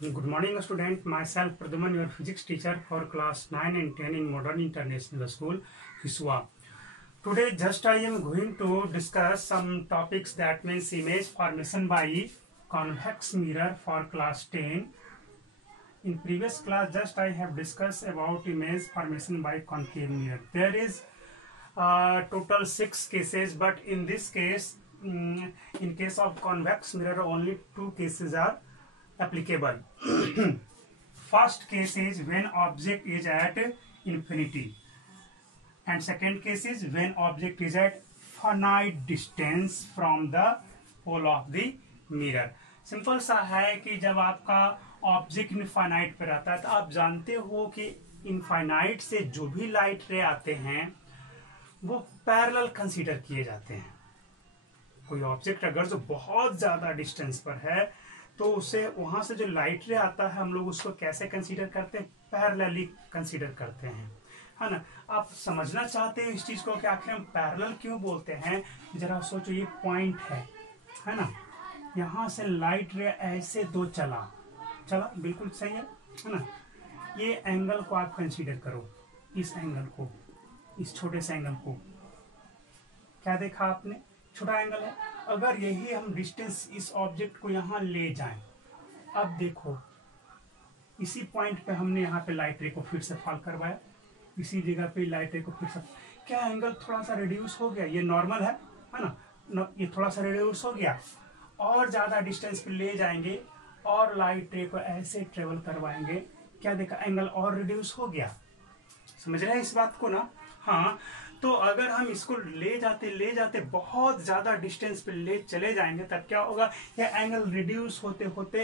Good morning, student. Myself, Praduman, your physics teacher for class 9 and 10 in Modern International School, Hiswa. Today, just I am going to discuss some topics that means image formation by convex mirror for class 10. In previous class, just I have discussed about image formation by concave mirror. There is total 6 cases, but in this case, in case of convex mirror, only 2 cases are applicable. First case is when object is at infinity, and second case is when object is at finite distance from the pole of the mirror. Simple सा है कि जब आपका object infinite पे रहता है तो आप जानते हो कि इनफाइनाइट से जो भी लाइट रे आते हैं वो पैरेलल कंसीडर किए जाते हैं. कोई ऑब्जेक्ट अगर जो बहुत ज्यादा डिस्टेंस पर है तो उसे वहां से जो लाइट रे आता है हम लोग उसको कैसे कंसीडर करते हैं, पैरेलली कंसीडर करते हैं, है ना. आप समझना चाहते हैं इस चीज को कि आखिर हम पैरेलल क्यों बोलते हैं. जरा सोचो, ये पॉइंट है ना. यहाँ से लाइट रे ऐसे दो चला बिल्कुल सही है ना. ये एंगल को आप कंसीडर करो, इस एंगल को, इस छोटे से एंगल को. क्या देखा आपने, छोटा एंगल है. अगर यही हम डिस्टेंस इस ऑब्जेक्ट को यहाँ ले जाएं, अब देखो इसी पॉइंट पे हमने यहाँ पे लाइट रे को फिर से फॉल करवाया, इसी जगह पे लाइट रे को फिर से, क्या एंगल थोड़ा सा रिड्यूस हो गया. ये नॉर्मल है ना, ये थोड़ा सा रिड्यूस हो गया. और ज्यादा डिस्टेंस पे ले जाएंगे और लाइट रे को ऐसे ट्रेवल करवाएंगे, क्या देखा, एंगल और रिड्यूस हो गया. समझ रहे हैं इस बात को ना. हाँ, तो अगर हम इसको ले जाते बहुत ज्यादा डिस्टेंस पे ले चले जाएंगे तब क्या होगा, यह एंगल रिड्यूस होते होते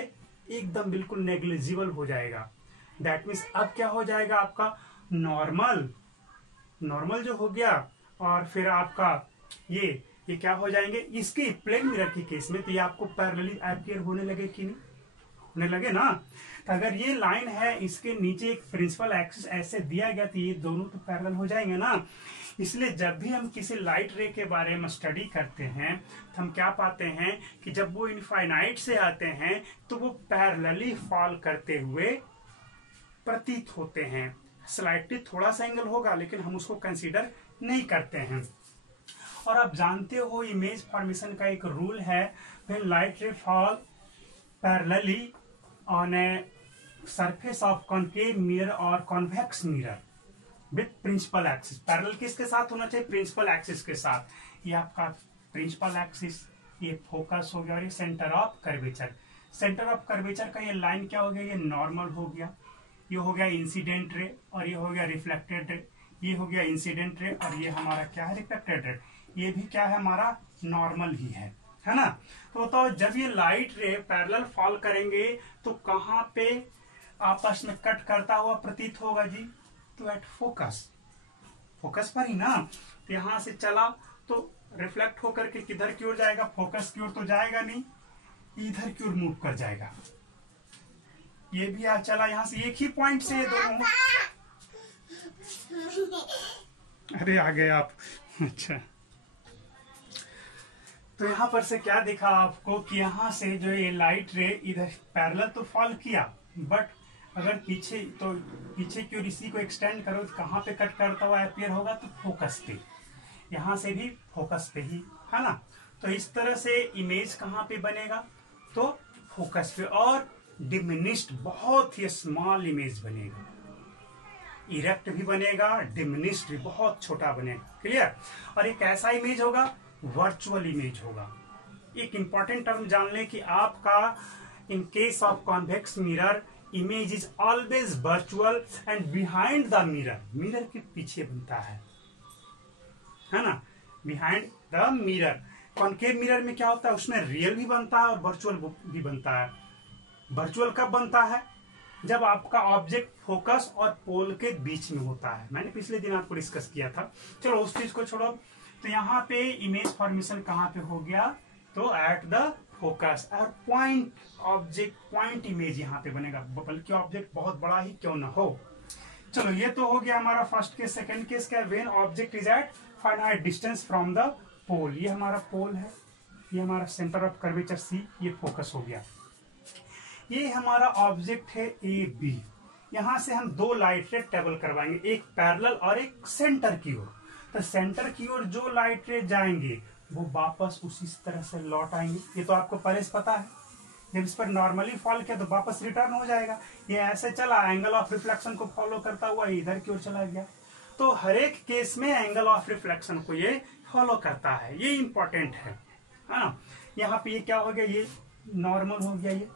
एकदम बिल्कुल नेग्लिजिबल हो जाएगा. दैट मीन्स अब क्या हो जाएगा, आपका नॉर्मल जो हो गया, और फिर आपका ये क्या हो जाएंगे. इसकी प्लेन मिरर के केस में तो ये आपको पैरेलली अपीयर होने लगे कि नहीं, होने लगे ना. तो अगर ये लाइन है, इसके नीचे एक प्रिंसिपल एक्सिस ऐसे दिया गया तो ये दोनों तो पैरेलल हो जाएंगे ना. इसलिए जब भी हम किसी लाइट रे के बारे में स्टडी करते हैं तो हम क्या पाते हैं कि जब वो इनफाइनाइट से आते हैं तो वो पैरेलली फॉल करते हुए प्रतीत होते हैं. स्लाइटली थोड़ा सा एंगल होगा लेकिन हम उसको कंसीडर नहीं करते हैं. और आप जानते हो इमेज फॉर्मेशन का एक रूल है, when light ray fall parallelly on a surface of concave mirror और convex mirror with principal axis. Parallel किसके साथ होना चाहिए, प्रिंसिपल एक्सिस के साथ. ये आपका प्रिंसिपल एक्सिस, ये फोकस हो गया, और ये centre of curvature. Centre of curvature का ये लाइन क्या हो गया, ये नॉर्मल हो गया, ये हो गया इंसिडेंट रे, और ये हो गया रिफ्लेक्टेड रे. ये हो गया इंसिडेंट रे और ये हमारा क्या है, रिफ्लेक्टेड रे. ये भी क्या है, हमारा नॉर्मल ही है ना. तो बताओ, जब ये लाइट रे पैरेलल फॉल करेंगे तो कहाँ पे आपस में कट करता हुआ प्रतीत होगा जी, तो एट फोकस पर ही ना. तो यहां से चला तो रिफ्लेक्ट होकर के किधर की ओर जाएगा, फोकस की ओर तो जाएगा नहीं, इधर की ओर मूव कर जाएगा. ये भी चला यहां से, एक ही पॉइंट से दोनों. अरे आ गए आप. अच्छा, तो यहां पर से क्या दिखा आपको कि यहां से जो ये लाइट रे इधर पैरेलल तो फॉल किया, बट अगर पीछे की ओर इसी को एक्सटेंड करो तो कहाँ पे कट करता हुआ अपीयर होगा, तो फोकस पे. यहां से भी फोकस पे ही, है ना. तो इस तरह से इमेज कहाँ पे बनेगा, तो फोकस पे. और डिमिनिश्ड, बहुत ही स्मॉल इमेज बनेगा. इरेक्ट भी बनेगा, डिमिनिश्ड भी बहुत छोटा बनेगा. क्लियर. और एक ऐसा इमेज होगा, वर्चुअल इमेज होगा. एक इंपॉर्टेंट टर्म जान लें कि आपका इन case of convex mirror image is always virtual and behind the mirror के पीछे बनता है ना, behind the mirror. Concave mirror में क्या होता है, उसमें रियल भी बनता है और वर्चुअल भी बनता है. वर्चुअल कब बनता है, जब आपका ऑब्जेक्ट फोकस और पोल के बीच में होता है. मैंने पिछले दिन आपको डिस्कस किया था. चलो उस चीज को छोड़ो. तो यहाँ पे इमेज फॉर्मेशन कहाँ पे हो गया, तो एट द फोकस. और पॉइंट इमेज यहाँ पे बनेगा, बल्कि ऑब्जेक्ट बहुत बड़ा ही क्यों ना हो. चलो ये तो हो गया हमारा फर्स्ट केस. सेकंड केस क्या है, when object is at finite distance from the pole. ये हमारा पोल है, ये हमारा सेंटर ऑफ कर्वेचर सी, ये फोकस हो गया. ये हमारा ऑब्जेक्ट है ए बी, यहां से हम दो लाइट रे ट्रेवल करवाएंगे, एक पैरेलल और एक सेंटर की ओर। तो सेंटर की ओर जो लाइट रे जाएंगे वो वापस उसी तरह से लौट आएंगे। ये तो आपको पहले से पता है, जब इस पर नॉर्मली फॉल किया तो वापस रिटर्न हो जाएगा। ये ऐसे चला, एंगल ऑफ रिफ्लेक्शन को फॉलो करता हुआ इधर की ओर चला गया। तो हर एक केस में एंगल ऑफ रिफ्लेक्शन को ये फॉलो करता है, ये इंपॉर्टेंट है ना। यहाँ पे ये क्या हो गया, ये नॉर्मल हो गया, ये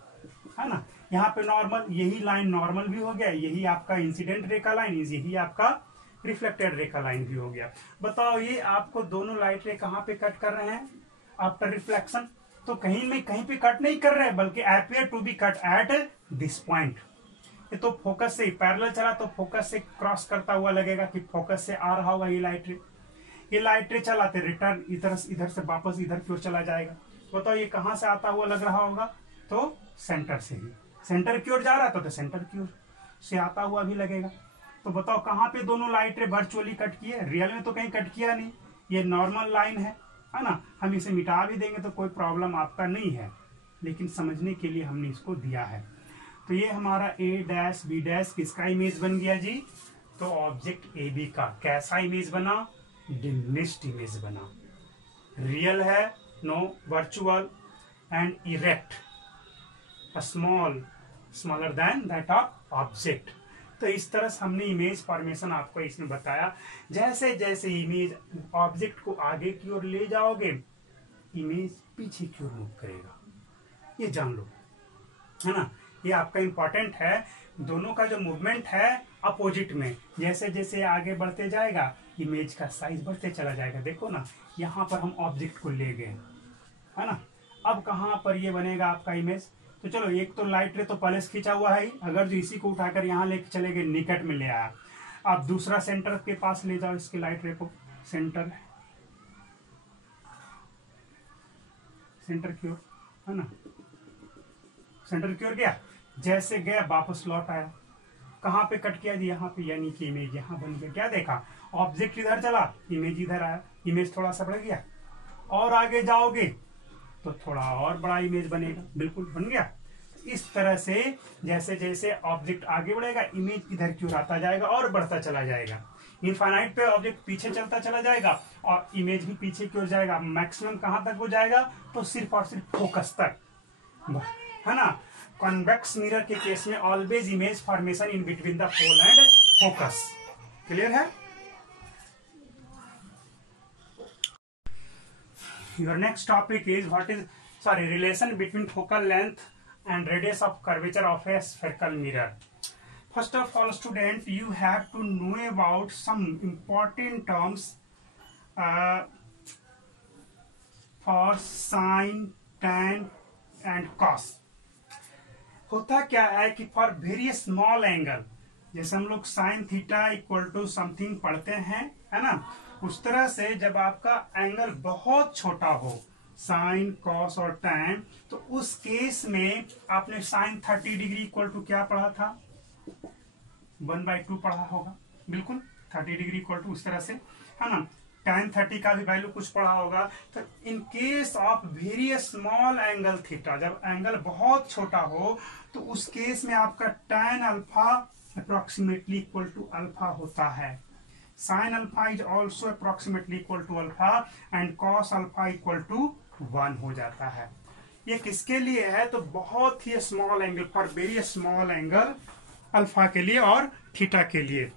है ना, यहाँ पे नॉर्मल, यही लाइन नॉर्मल भी हो गया, यही आपका इंसिडेंट रे का लाइन, यही आपका रिफ्लेक्टेड रे का लाइन भी हो गया। बताओ ये आपको दोनों लाइट रे कहाँ पे कट कर रहे हैं आफ्टर रिफ्लेक्शन? तो कहीं पे कट नहीं कर रहे हैं, बल्कि appear to be cut at this point. ये तो फोकस से पैरेलल चला तो फोकस से क्रॉस करता हुआ लगेगा कि फोकस से आ रहा होगा ये लाइट रे। ये लाइट रे चलाते रिटर्न इधर से वापस इधर की ओर चला जाएगा। बताओ ये कहां से आता हुआ लग रहा होगा? तो सेंटर से ही, सेंटर की ओर जा रहा था तो सेंटर की ओर से आता हुआ भी लगेगा। तो बताओ कहां पे दोनों लाइट रे वर्चुअली कट किए? रियल में तो कहीं कट किया नहीं, ये नॉर्मल लाइन है ना। हम इसे मिटा भी देंगे तो कोई प्रॉब्लम आपका नहीं है, लेकिन समझने के लिए हमने इसको दिया है। तो ये हमारा ए डैश बी डैश किसका इमेज बन गया जी? तो ऑब्जेक्ट ए बी का। कैसा इमेज बना? डिमिनिश्ड इमेज बना। रियल है, no, virtual and erect, smaller than that of object. तो इस तरह से हमने इमेज फॉर्मेशन आपको इसमें बताया। जैसे जैसे इमेज ऑब्जेक्ट को आगे की ओर ले जाओगे, इमेज पीछे की ओर मूव करेगा, ये जान लो, है ना। ये आपका इंपॉर्टेंट है। दोनों का जो मूवमेंट है अपोजिट में, जैसे जैसे आगे बढ़ते जाएगा इमेज का साइज बढ़ते चला जाएगा। देखो ना, यहाँ पर हम ऑब्जेक्ट को ले गए, है ना। अब कहाँ पर ये बनेगा आपका इमेज? तो चलो, एक तो लाइट रे तो पहले से खींचा हुआ है, अगर जो इसी को उठाकर यहाँ लेके चले गए, निकट में ले आया। आप दूसरा सेंटर के पास ले जाओ इसके लाइट रे को, सेंटर की ओर, है ना, सेंटर की ओर गया, जैसे गया वापस लौट आया। कहाँ पे कट किया जी? यहाँ पे, यानी कि इमेज यहाँ बन गया। क्या देखा? ऑब्जेक्ट इधर चला, इमेज इधर आया, इमेज थोड़ा सा बढ़ गया। और आगे जाओगे तो थोड़ा और बड़ा इमेज बनेगा, बिल्कुल बन गया। इस तरह से जैसे जैसे ऑब्जेक्ट आगे बढ़ेगा, इमेज इधर की ओर आता जाएगा और बढ़ता चला जाएगा। इनफाइनाइट पे ऑब्जेक्ट पीछे चलता चला जाएगा और इमेज भी पीछे की ओर जाएगा। मैक्सिमम कहाँ तक हो जाएगा? तो सिर्फ और सिर्फ फोकस तक, है ना। कॉन्वेक्स मिरर के केस में always image formation in between the pole and focus. Clear है? Your next topic is relation between focal length and radius of curvature of a spherical mirror. First of all, student, you have to know about some important terms for sin, tan and cos. होता क्या है कि for very small angle, जैसे हम लोग sine theta equal to something पढ़ते हैं, है ना, उस तरह से जब आपका एंगल बहुत छोटा हो, साइन, कॉस और टैन, तो उस केस में आपने साइन 30 डिग्री इक्वल टू क्या पढ़ा था? 1/2 पढ़ा होगा, बिल्कुल 30 डिग्री इक्वल टू, उस तरह से, है ना। tan 30 का भी वैल्यू कुछ पढ़ा होगा। तो in case of very small angle theta, जब एंगल बहुत छोटा हो तो उस केस में आपका tan alpha approximately equal to alpha होता है। sin alpha is also approximately equal to alpha and cos alpha equal to 1 हो जाता है। ये किसके लिए है? तो बहुत ही small angle, for very small angle, alpha के लिए और थीटा के लिए।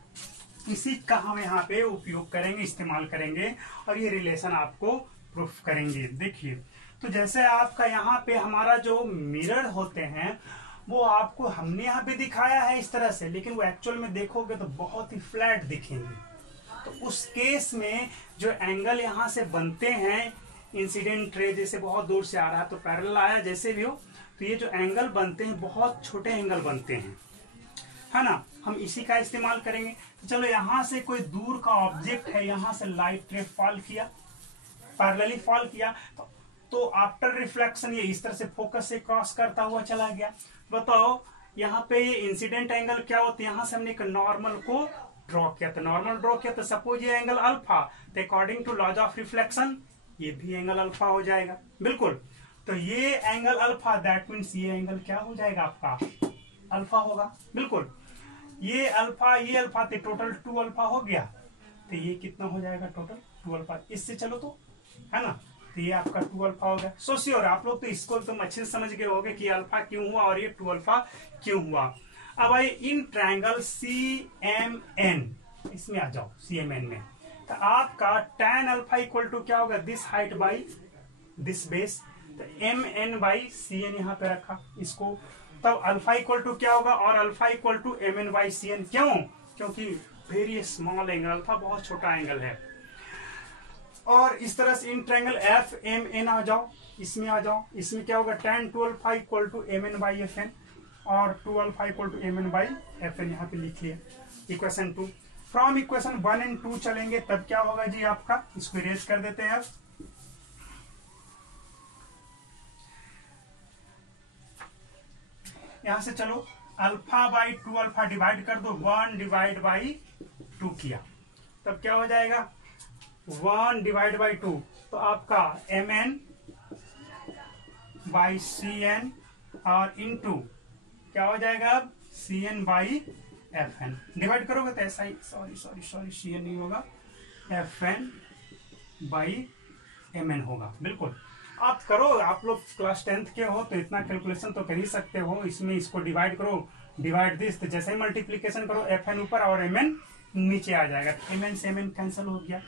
इसी का हम यहाँ पे उपयोग करेंगे, इस्तेमाल करेंगे और ये रिलेशन आपको प्रूफ करेंगे। देखिए, तो जैसे आपका यहाँ पे हमारा जो मिरर होते हैं वो आपको हमने यहाँ पे दिखाया है इस तरह से, लेकिन वो एक्चुअल में देखोगे तो बहुत ही फ्लैट दिखेंगे। तो उस केस में जो एंगल यहाँ से बनते हैं, इंसिडेंट रे जैसे बहुत दूर से आ रहा है तो पैरेलल आया, जैसे भी हो, तो ये जो एंगल बनते हैं बहुत छोटे एंगल बनते हैं, है ना। हम इसी का इस्तेमाल करेंगे। तो चलो, यहाँ से कोई दूर का ऑब्जेक्ट है, यहाँ से लाइट रे फॉल किया, पैरेलली फॉल किया, तो आफ्टर रिफ्लेक्शन ये इस तरह से फोकस से क्रॉस करता हुआ चला गया। बताओ यहाँ पे ये इंसिडेंट एंगल क्या होता है? यहाँ से हमने एक नॉर्मल को ड्रॉ किया, तो नॉर्मल ड्रॉ किया तो सपोज ये एंगल अल्फा, तो according to laws of reflection ये भी एंगल अल्फा हो जाएगा, बिल्कुल। तो ये एंगल अल्फा, दैट मीन्स ये एंगल क्या हो जाएगा आपका, अल्फा होगा। बिल्कुल, ये अल्फा तो टोटल 2 अल्फा हो गया, तो ये कितना हो जाएगा टोटल 2 अल्फा। इससे चलो तो, है ना, तो ये आपका 2 अल्फा हो गया। सो श्योर आप लोग तो इसको तुम अच्छे से समझ गए होगे कि अल्फा क्यों हुआ और ये 2 अल्फा क्यों हुआ। अब आई इन ट्रायंगल CMN, इसमें आ जाओ CMN में, तो आपका tan अल्फा इक्वल टू क्या होगा, this height by this base, तो MN बाई CN यहाँ पे रखा इसको, तब अल्फा इक्वल टू क्या होगा, और alpha equal to MN by CN। क्यों, क्योंकि वेरी स्मॉल एंगल, अल्फा बहुत छोटा एंगल है। और इस तरह से इन ट्रायंगल FMN आ जाओ, इसमें आ जाओ, इसमें क्या होगा, tan 2 alpha equal to MN by FN, और 2 alpha equal to MN by FN यहाँ पे लिख लिया इक्वेशन 2। फ्रॉम इक्वेशन 1 एंड 2 चलेंगे तब क्या होगा जी आपका, इसको इरेज कर देते हैं अब। यहां से चलो अल्फा बाई 2 अल्फा डिवाइड कर दो, 1 डिवाइड बाई 2 किया, तब क्या हो जाएगा 1 डिवाइड बाई 2, तो आपका MN बाई CN और इनटू क्या हो जाएगा अब CN बाई FN। डिवाइड करोगे तो ऐसा ही, सॉरी CN नहीं होगा, FN बाई MN होगा। बिल्कुल आप करो, आप लोग क्लास 10th के हो तो इतना कैलकुलेशन तो कर ही सकते हो। इसमें इसको डिवाइड करो, डिवाइड दिस, तो जैसे ही मल्टीप्लीकेशन करो FN ऊपर और MN नीचे आ जाएगा, MN से MN कैंसिल हो गया,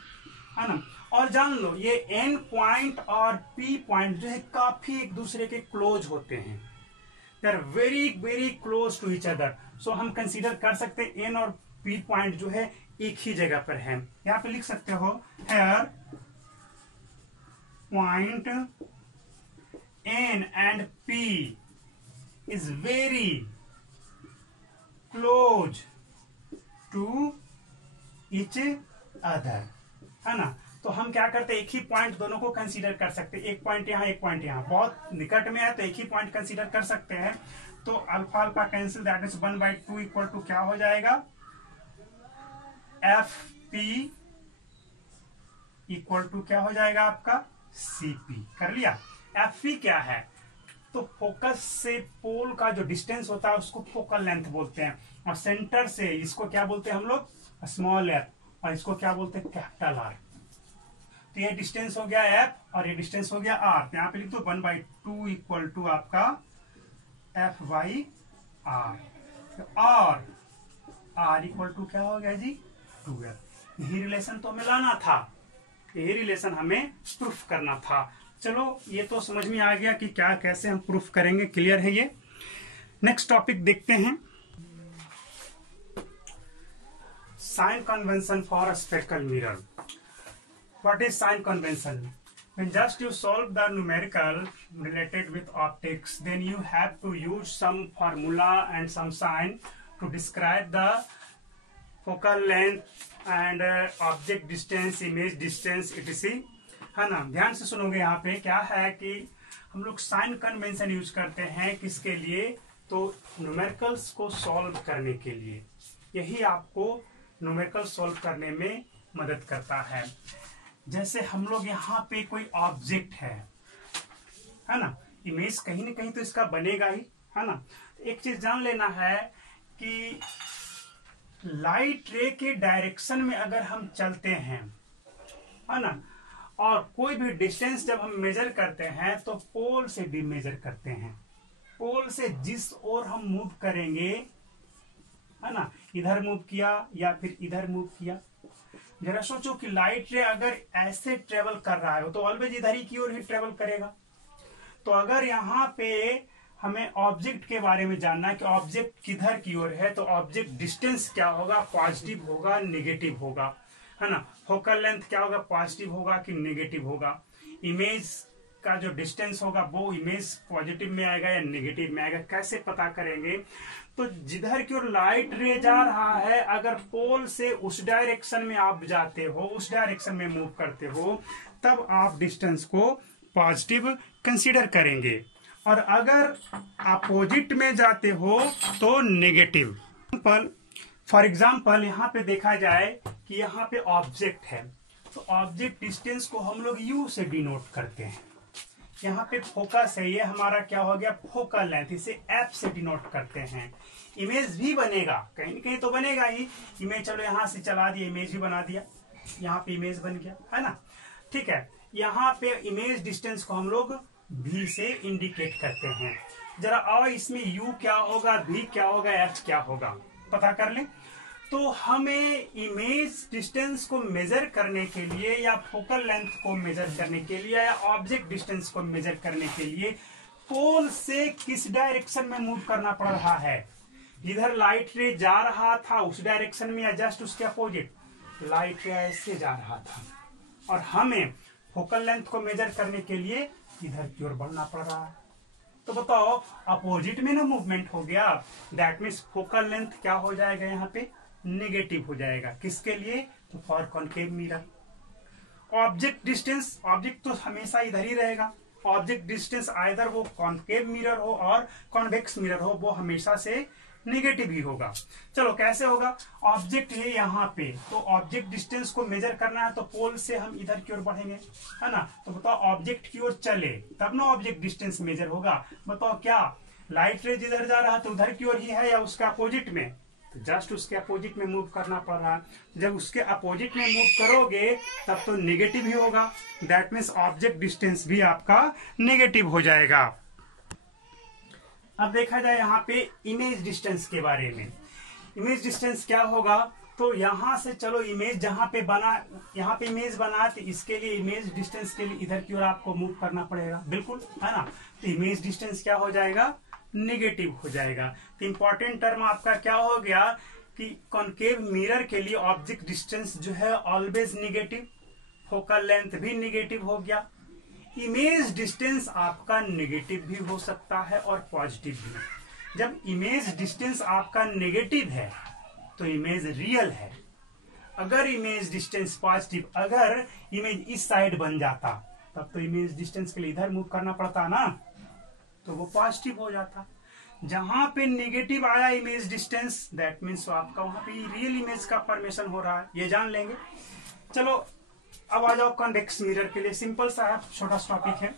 है ना। और जान लो ये N पॉइंट और P पॉइंट जो है काफी एक दूसरे के क्लोज होते हैं, they are very very close to each other. So हम कंसीडर कर सकते हैं N और P पॉइंट जो है एक ही जगह पर है। यहाँ पे लिख सकते हो here point N and P is very close to each other, है ना। तो हम क्या करते हैं, एक ही पॉइंट दोनों को कंसीडर कर सकते हैं, एक पॉइंट यहाँ एक पॉइंट यहाँ, बहुत निकट में है तो एक ही पॉइंट कंसीडर कर सकते हैं। तो alpha alpha cancel, that is 1/2 equal to क्या हो जाएगा, FP इक्वल टू क्या हो जाएगा आपका CP। कर लिया। FP क्या है, तो फोकस से पोल का जो डिस्टेंस होता है उसको फोकल लेंथ बोलते हैं, और सेंटर से इसको क्या बोलते हैं हम लोग, स्मॉल f, और इसको क्या बोलते हैं, कैपिटल R। तो ये डिस्टेंस हो गया f और ये डिस्टेंस हो गया r, तो यहाँ पे लिख दो 1/2 इक्वल टू आपका F बाई R, और R इक्वल टू क्या हो गया जी 2F। यही रिलेशन तो हमें लाना था, यही रिलेशन हमें प्रूफ करना था। चलो ये तो समझ में आ गया कि क्या कैसे हम प्रूफ करेंगे, क्लियर है ये। नेक्स्ट टॉपिक देखते हैं, sign convention for spherical mirror. What is sign convention? When just you solve the numerical related with optics, then you have to use some formula and some sign to describe the focal length and object distance, image distance, etc. है ना। ध्यान से सुनोगे, यहाँ पे क्या है कि हम लोग साइन कन्वेंशन यूज करते हैं किसके लिए, तो न्यूमेरिकल्स को सॉल्व करने के लिए। यही आपको न्यूमेरिकल सॉल्व करने में मदद करता है। जैसे हम लोग यहाँ पे कोई ऑब्जेक्ट है ना, इमेज कहीं ना कहीं तो इसका बनेगा ही, है ना। एक चीज जान लेना है कि लाइट रे के डायरेक्शन में अगर हम चलते हैं, है ना, और कोई भी डिस्टेंस जब हम मेजर करते हैं तो पोल से भी मेजर करते हैं। पोल से जिस ओर हम मूव करेंगे, है ना, इधर मूव किया या फिर इधर मूव किया, जरा सोचो कि लाइट रे अगर ऐसे ट्रेवल कर रहा है तो ऑलवेज इधर ही की ओर ही ट्रेवल करेगा। तो अगर यहाँ पे हमें ऑब्जेक्ट के बारे में जानना है कि ऑब्जेक्ट किधर की ओर है, तो ऑब्जेक्ट डिस्टेंस क्या होगा, पॉजिटिव होगा निगेटिव होगा, है ना। फोकल लेंथ क्या होगा, पॉजिटिव होगा कि नेगेटिव होगा। इमेज का जो डिस्टेंस होगा वो इमेज पॉजिटिव में आएगा या नेगेटिव में आएगा, कैसे पता करेंगे? तो जिधर की ओर लाइट रे जा रहा है, अगर पोल से उस डायरेक्शन में आप जाते हो, उस डायरेक्शन में मूव करते हो, तब आप डिस्टेंस को पॉजिटिव कंसीडर करेंगे, और अगर अपोजिट में जाते हो तो नेगेटिव। फॉर एग्जाम्पल यहाँ पे देखा जाए कि यहाँ पे ऑब्जेक्ट है, तो ऑब्जेक्ट डिस्टेंस को हम लोग U से डिनोट करते हैं। यहाँ पे फोकस है, ये हमारा क्या हो गया फोकल लेंथ, इसे एफ से डिनोट करते हैं। इमेज भी बनेगा, कहीं ना कहीं तो बनेगा ही इमेज। चलो यहाँ से चला दिया, इमेज भी बना दिया, यहाँ पे इमेज बन गया, है ना। ठीक है, यहाँ पे इमेज डिस्टेंस को हम लोग भी से इंडिकेट करते हैं। जरा और इसमें यू क्या होगा, भी क्या होगा, एच क्या होगा पता कर लें। तो हमें इमेज डिस्टेंस को मेजर करने के लिए या फोकल लेंथ को मेजर करने के लिए या ऑब्जेक्ट डिस्टेंस को मेजर करने के लिए पोल से किस डायरेक्शन में मूव करना पड़ रहा है। इधर लाइट रे जा रहा था उस डायरेक्शन में या जस्ट उसके अपोजिट, लाइट रे ऐसे जा रहा था, और हमें फोकल लेंथ को मेजर करने के लिए इधर की ओर बढ़ना पड़ रहा है। तो बताओ अपोजिट में ना मूवमेंट हो गया, दैट मीन्स फोकल लेंथ क्या हो जाएगा, यहाँ पे नेगेटिव हो जाएगा। किसके लिए, तो for concave mirror. Object distance, object तो हमेशा इधर ही रहेगा, ऑब्जेक्ट डिस्टेंस आइदर वो कॉन्केव मिरर हो और कॉन्वेक्स मिरर हो, वो हमेशा से नेगेटिव ही होगा। चलो कैसे होगा, ऑब्जेक्ट है यहाँ पे, तो ऑब्जेक्ट डिस्टेंस को मेजर करना है तो पोल से हम इधर की ओर बढ़ेंगे, है ना। तो बताओ ऑब्जेक्ट की ओर चले तब ना ऑब्जेक्ट डिस्टेंस मेजर होगा। बताओ क्या लाइट रे जिधर जा रहा तो उधर की ओर ही है या उसके अपोजिट में, तो जस्ट उसके अपोजिट में मूव करना पड़ रहा है। जब उसके अपोजिट में मूव करोगे तब तो नेगेटिव ही होगा, दैट मीन्स ऑब्जेक्ट डिस्टेंस भी आपका नेगेटिव हो जाएगा। अब देखा जाए यहाँ पे इमेज डिस्टेंस के बारे में। इमेज डिस्टेंस क्या होगा, तो यहां से चलो इमेज जहां पे बना, यहाँ पे इमेज बना, तो इसके लिए इमेज डिस्टेंस के लिए इधर की ओर आपको मूव करना पड़ेगा, बिल्कुल, है ना। तो इमेज डिस्टेंस क्या हो जाएगा, नेगेटिव हो जाएगा। तो इंपॉर्टेंट टर्म आपका क्या हो गया कि कॉन्केव मिरर के लिए ऑब्जेक्ट डिस्टेंस जो है ऑलवेज नेगेटिव, फोकल लेंथ भी नेगेटिव हो गया। इमेज डिस्टेंस आपका नेगेटिव भी हो सकता है और पॉजिटिव भी। जब इमेज डिस्टेंस आपका नेगेटिव है तो इमेज रियल है। अगर इमेज डिस्टेंस पॉजिटिव, अगर इमेज इस साइड बन जाता तब तो इमेज डिस्टेंस के लिए इधर मूव करना पड़ता ना, तो वो पॉजिटिव हो जाता। जहां पे नेगेटिव आया इमेज डिस्टेंस, दैट मीन्स आपका वहां पे रियल इमेज का फॉर्मेशन हो रहा है, ये जान लेंगे। चलो अब आ जाओ कॉन्वेक्स मिरर के लिए, सिंपल सा है, छोटा सा टॉपिक है।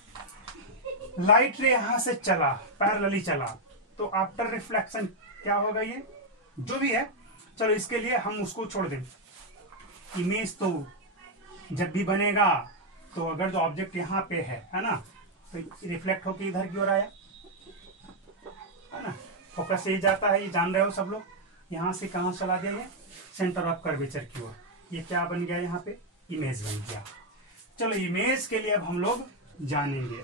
लाइट रे यहां से चला, पैरेलली चला, तो आफ्टर रिफ्लेक्शन क्या होगा, ये जो भी है, चलो इसके लिए हम उसको छोड़ दें। इमेज तो जब भी बनेगा तो अगर जो ऑब्जेक्ट यहाँ पे है ना, तो रिफ्लेक्ट होकर इधर की ओर आया, है ना। फोकस यही जाता है, ये जान रहे हो सब लोग। यहाँ से कहाँ चला गया, ये सेंटर ऑफ कर्वेचर की ओर। ये क्या बन गया, यहाँ पे इमेज बन गया। चलो इमेज के लिए अब हम लोग जानेंगे,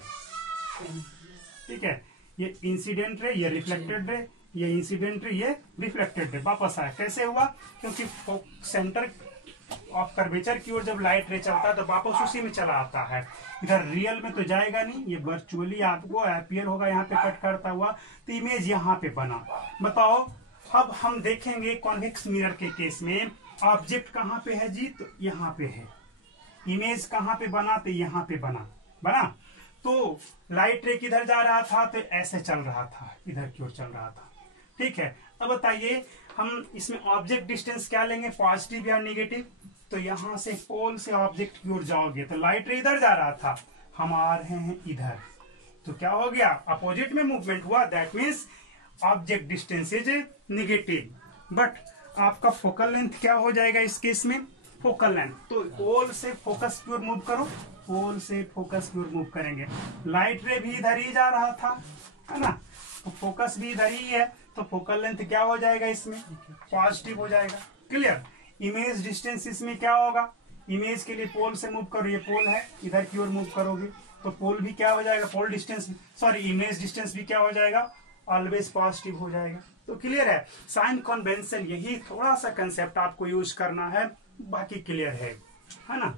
ठीक है। ये इंसिडेंट रे, ये रिफ्लेक्टेड रे, ये इंसिडेंट रे, ये रिफ्लेक्टेड रे। वापस आया, कैसे हुआ, क्योंकि सेंटर ऑफ कर्वेचर की ओर जब लाइट रे चलता है तो वापस उसी में चला आता है। इधर रियल में तो जाएगा नहीं, ये वर्चुअली आपको अपीयर होगा यहाँ पे कट करता हुआ, तो इमेज यहाँ पे बना। बताओ अब हम देखेंगे कॉन्वेक्स मिरर के केस में ऑब्जेक्ट कहाँ पे है जी, तो यहाँ पे है। इमेज कहाँ पे बना, तो यहाँ पे बना। तो लाइट रे किधर जा रहा था, तो ऐसे चल रहा था, इधर की ओर चल रहा था, ठीक है। अब बताइए हम इसमें ऑब्जेक्ट डिस्टेंस क्या लेंगे, पॉजिटिव या नेगेटिव। तो यहां से पोल से ऑब्जेक्ट की ओर जाओगे तो लाइट रे इधर जा रहा था, हम आ रहे हैं इधर, तो क्या हो गया, अपोजिट में मूवमेंट हुआ, that means object distance is negative. But आपका फोकल लेंथ क्या हो जाएगा इस केस में, फोकल लेंथ। तो पोल से फोकस की ओर मूव करो, पोल से फोकस की ओर मूव करेंगे। लाइट रे भी इधर ही जा रहा था, है ना, तो फोकस भी इधर ही है, तो फोकल लेंथ क्या हो जाएगा इसमें, पॉजिटिव हो जाएगा। क्लियर। इमेज डिस्टेंस इसमें क्या होगा, इमेज के लिए पोल से मूव करो, ये पोल है, इधर की ओर मूव करोगे तो पोल भी क्या हो जाएगा, पोल डिस्टेंस, सॉरी इमेज डिस्टेंस भी क्या हो जाएगा, ऑलवेज पॉजिटिव हो जाएगा। तो क्लियर है, साइन कन्वेंशन, यही थोड़ा सा कंसेप्ट आपको यूज करना है, बाकी क्लियर है ना।